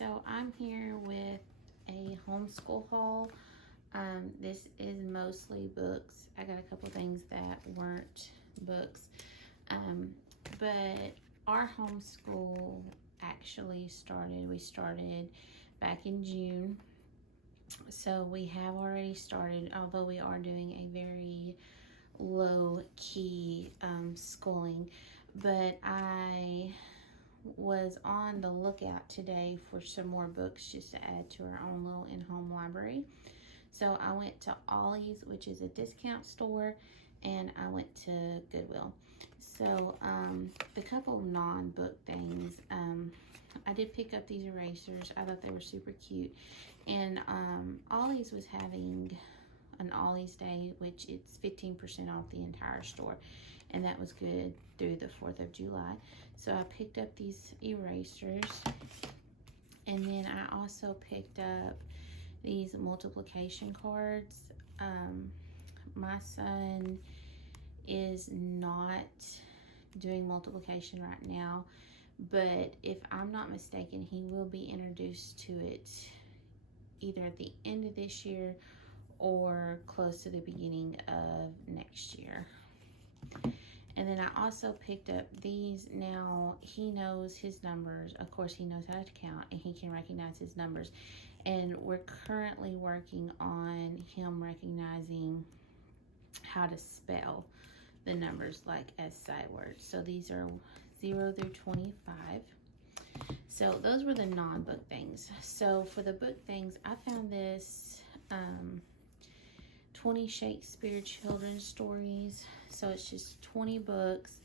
So I'm here with a homeschool haul. This is mostly books. I got a couple things that weren't books. But our homeschool actually we started back in June. So we have already started, although we are doing a very low key schooling. But I was on the lookout today for some more books just to add to our own little in-home library. So I went to Ollie's, which is a discount store, and I went to Goodwill. So a couple of non-book things. I did pick up these erasers. I thought they were super cute. And Ollie's was having an Ollie's Day, which it's 15% off the entire store. And that was good through the 4th of July. So I picked up these erasers. And then I also picked up these multiplication cards. My son is not doing multiplication right now, but if I'm not mistaken, he will be introduced to it either at the end of this year or close to the beginning of next year. And then I also picked up these. Now, he knows his numbers. Of course, he knows how to count, and he can recognize his numbers. And we're currently working on him recognizing how to spell the numbers like as sight words. So these are 0 through 25. So those were the non-book things. So for the book things, I found this 20 Shakespeare children's stories. So it's just 20 books,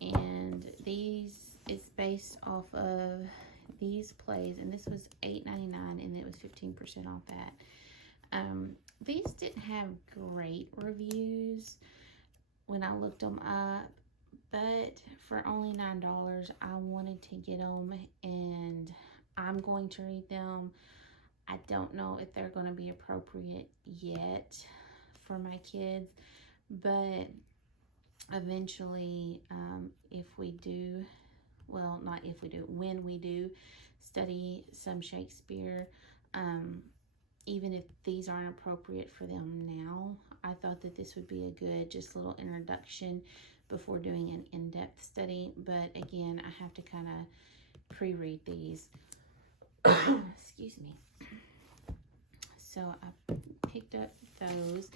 and it's based off of these plays, and this was $8.99, and it was 15% off that. These didn't have great reviews when I looked them up, but for only $9, I wanted to get them, and I'm going to read them. I don't know if they're going to be appropriate yet for my kids, but eventually, when we do study some Shakespeare, even if these aren't appropriate for them now, I thought that this would be a good just little introduction before doing an in-depth study. But again, I have to kind of pre-read these. Excuse me. So I picked up those,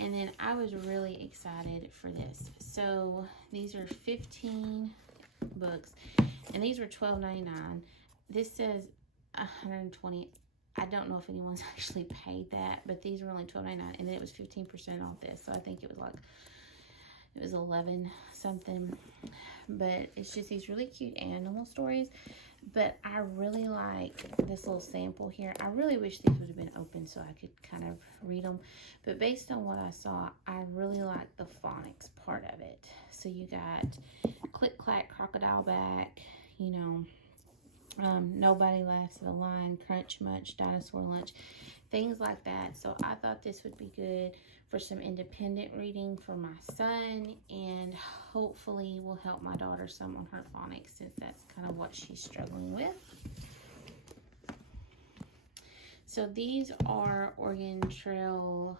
and then I was really excited for this. So these are 15 books, and these were $12.99. This says $120. I don't know if anyone's actually paid that, but these were only $12.99, and then it was 15% off this. So I think it was 11 something. But it's just these really cute animal stories. But I really like this little sample here. I really wish these would have been open so I could kind of read them. But based on what I saw, I really like the phonics part of it. So you got Click Clack, Crocodile Back, Nobody Laughs at a Lion, Crunch Munch, Dinosaur Lunch, things like that. So I thought this would be good for some independent reading for my son, and hopefully will help my daughter some on her phonics, since that's kind of what she's struggling with. So these are Oregon Trail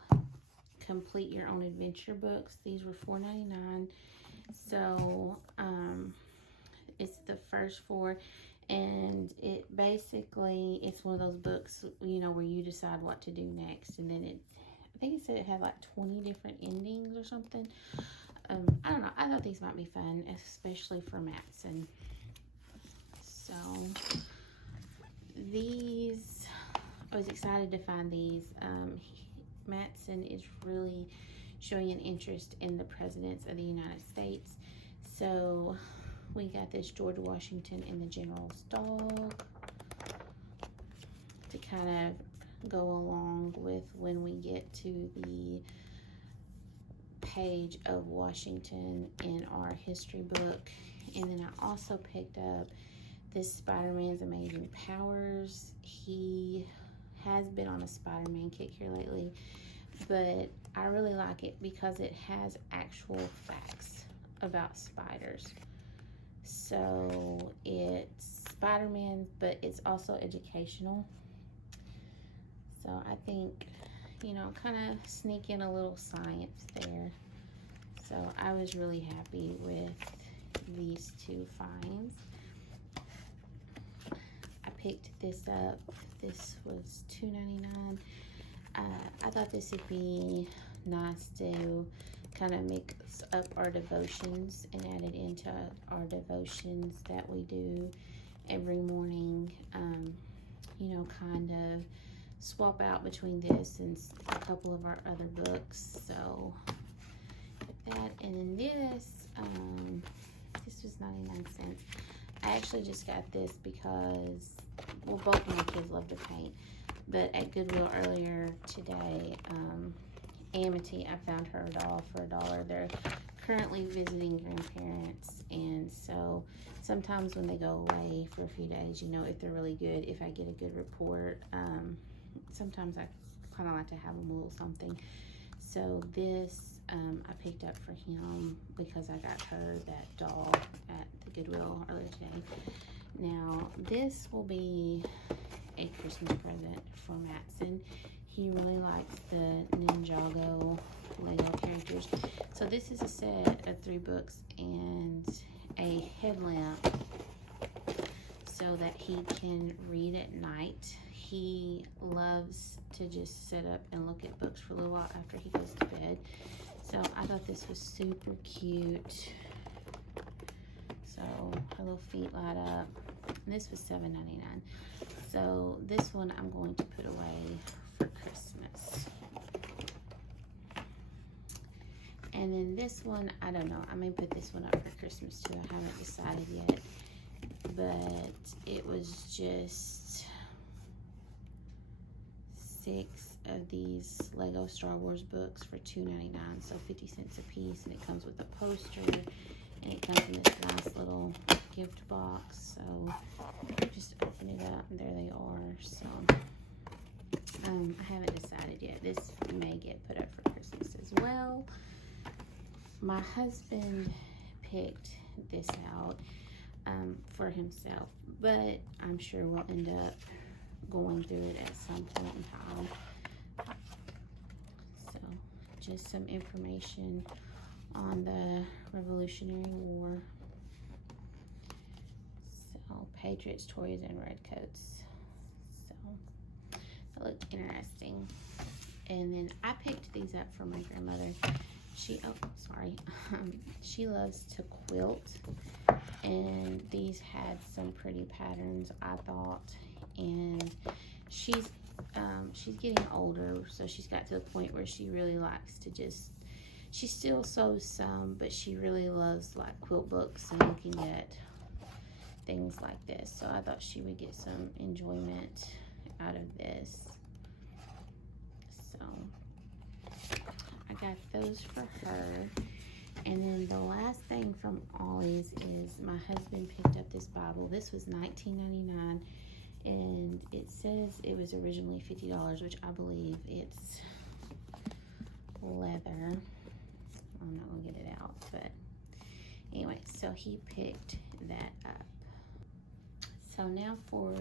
Complete Your Own Adventure books. These were $4.99. So it's the first 4. And it's one of those books, where you decide what to do next. And then I think it said it had like 20 different endings or something. I don't know. I thought these might be fun, especially for Matson. So I was excited to find these. Matson is really showing an interest in the presidents of the United States. So we got this George Washington and the General's Dog to kind of go along with when we get to the page of Washington in our history book. And then I also picked up this Spider-Man's Amazing Powers. He has been on a Spider-Man kick here lately, but I really like it because it has actual facts about spiders. So it's Spider-Man, but it's also educational. So I think, you know, kind of sneak in a little science there. So I was really happy with these two finds. I picked this up. This was $2.99. I thought this would be nice to kind of mix up our devotions and add it into our devotions that we do every morning. You know, kind of swap out between this and a couple of our other books. So that, and then this was 99 cents. I actually just got this because, well, both of my kids love to paint. But at Goodwill earlier today, Amity, I found her doll for $1. They're currently visiting grandparents, and so sometimes when they go away for a few days, you know, if they're really good, if I get a good report, sometimes I kind of like to have them a little something. So this I picked up for him because I got her that doll at the Goodwill earlier today. Now this will be a Christmas present for Matson. He really likes the Ninjago Lego characters. So this is a set of 3 books and a headlamp so that he can read at night. He loves to just sit up and look at books for a little while after he goes to bed. So I thought this was super cute. So her little feet light up. And this was $7.99. So this one I'm going to put away for Christmas. And then this one, I don't know. I may put this one up for Christmas too. I haven't decided yet. But it was just 6 of these Lego Star Wars books for $2.99. So 50 cents a piece. And it comes with a poster. And it comes in this nice little gift box. So just open it up and there they are. So I haven't decided yet. This may get put up for Christmas as well. My husband picked this out for himself, but I'm sure we'll end up going through it at some point in time. So just some information on the Revolutionary War. So Patriots, Tories, and Redcoats. So that looked interesting. And then I picked these up for my grandmother. She loves to quilt, and these had some pretty patterns, I thought. And she's getting older, so she's got to the point where she really likes to just, she still sews some, but she really loves like quilt books and looking at things like this. So I thought she would get some enjoyment out of this. So I got those for her. And then the last thing from Ollie's is my husband picked up this Bible. This was $19.99, and it says it was originally $50, which I believe it's leather. I'm not gonna get it out, but anyway, so he picked that up. So now for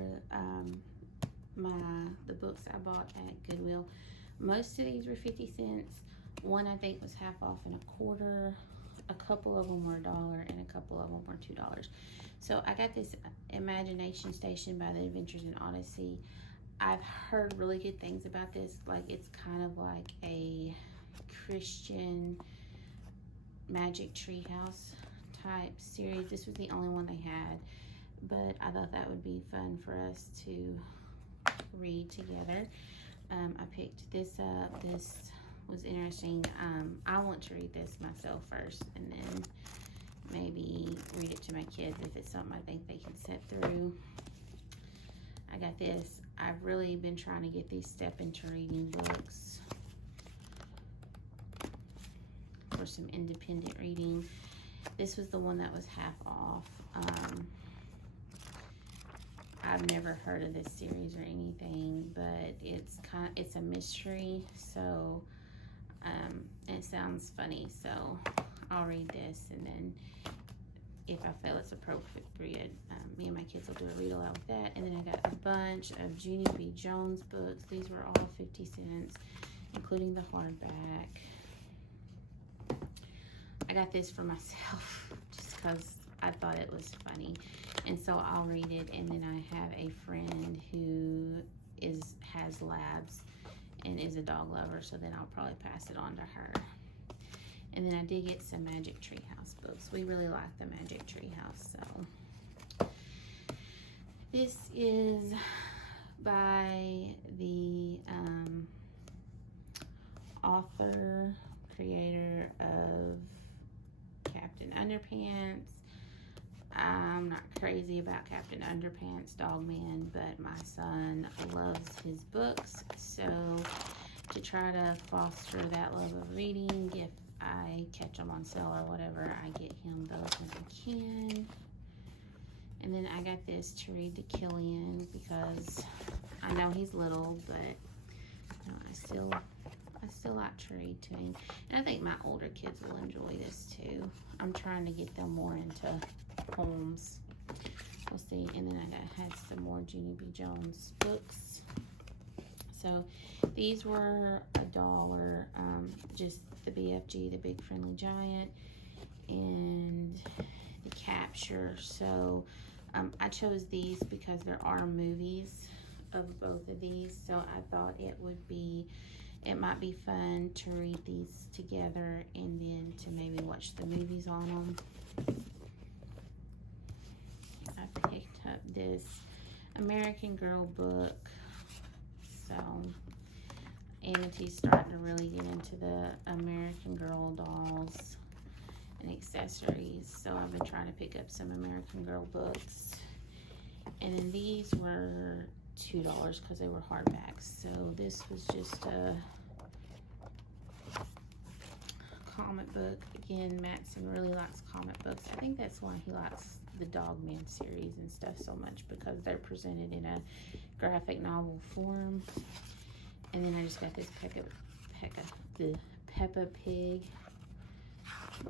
the books I bought at Goodwill. Most of these were 50 cents. One I think was half off and a quarter. A couple of them were $1 and a couple of them were $2. So I got this Imagination Station by the Adventures in Odyssey. I've heard really good things about this. Like, it's kind of like a Christian magic treehouse type series. This was the only one they had, but I thought that would be fun for us to read together. I picked this up. This was interesting. I want to read this myself first and then maybe read it to my kids if it's something I think they can sit through. I got this. I've really been trying to get these step into reading books for some independent reading. This was the one that was half off. I've never heard of this series or anything, but it's a mystery, so it sounds funny, so I'll read this, and then if I feel it's appropriate, me and my kids will do a read aloud with that. And then I got a bunch of Junie B. Jones books. These were all 50 cents, including the hardback. I got this for myself just because I thought it was funny, and so I'll read it. And then I have a friend who has labs and is a dog lover, so then I'll probably pass it on to her. And then I did get some Magic Treehouse books. We really like the Magic Treehouse. So this is by the author, creator of Captain Underpants. I'm not crazy about Captain Underpants, Dogman, but my son loves his books. So to try to foster that love of reading, if I catch them on sale or whatever, I get him those when I can. And then I got this to read to Killian because I know he's little, but you know, I still like to read to him. And I think my older kids will enjoy this too. I'm trying to get them more into Holmes. We'll see. And then I had some more Junie B. Jones books. So these were $1. Just the BFG, the Big Friendly Giant, and the Capture. So I chose these because there are movies of both of these. So I thought it might be fun to read these together and then to maybe watch the movies on them. I picked up this American Girl book. So Amity's starting to really get into the American Girl dolls and accessories. So I've been trying to pick up some American Girl books. And then these were $2 because they were hardbacks. So this was just a comic book. Again, Matson really likes comic books. I think that's why he likes the Dogman series and stuff so much, because they're presented in a graphic novel form. And then I just got this Peppa Pig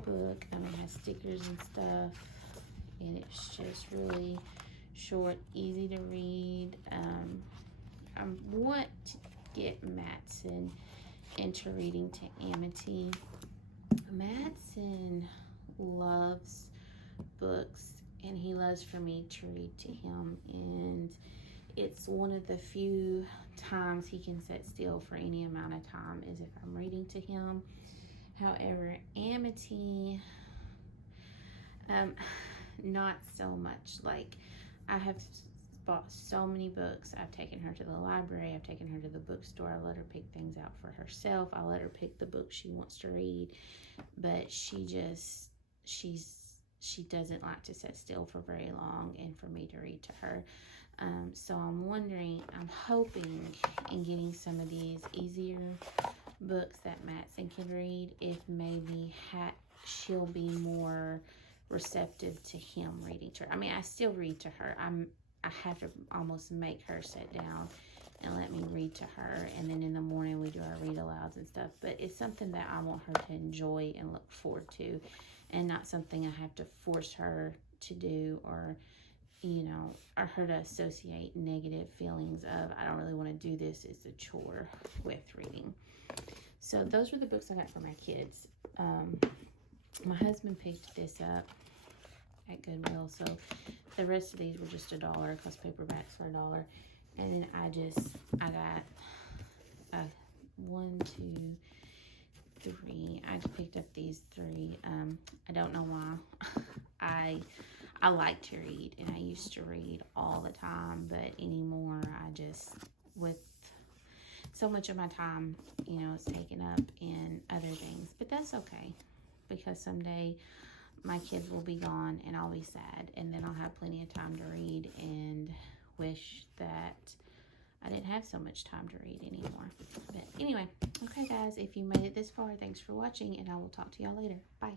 book. It has stickers and stuff, and it's just really short, easy to read. I want to get Matson into reading to Amity. Matson loves books, and he loves for me to read to him, and it's one of the few times he can sit still for any amount of time is if I'm reading to him. However, Amity, not so much. Like, I have bought so many books. I've taken her to the library. I've taken her to the bookstore. I let her pick things out for herself. I let her pick the book she wants to read. But she doesn't like to sit still for very long and for me to read to her. So I'm hoping in getting some of these easier books that Matson can read, if maybe she'll be more receptive to him reading to her. I mean, I still read to her. I have to almost make her sit down and let me read to her, and then in the morning we do our read alouds and stuff. But it's something that I want her to enjoy and look forward to, and not something I have to force her to do, or or her to associate negative feelings of, I don't really want to do this, it's a chore with reading. So those were the books I got for my kids. My husband picked this up at Goodwill, so the rest of these were just $1 because paperbacks were $1. And then I got 1, 2, 3. I picked up these 3. I don't know why. I like to read, and I used to read all the time, but anymore with so much of my time, is taken up in other things. But that's okay, because someday my kids will be gone and I'll be sad, and then I'll have plenty of time to read and wish that I didn't have so much time to read anymore. But anyway, okay guys, if you made it this far, thanks for watching, and I will talk to y'all later. Bye.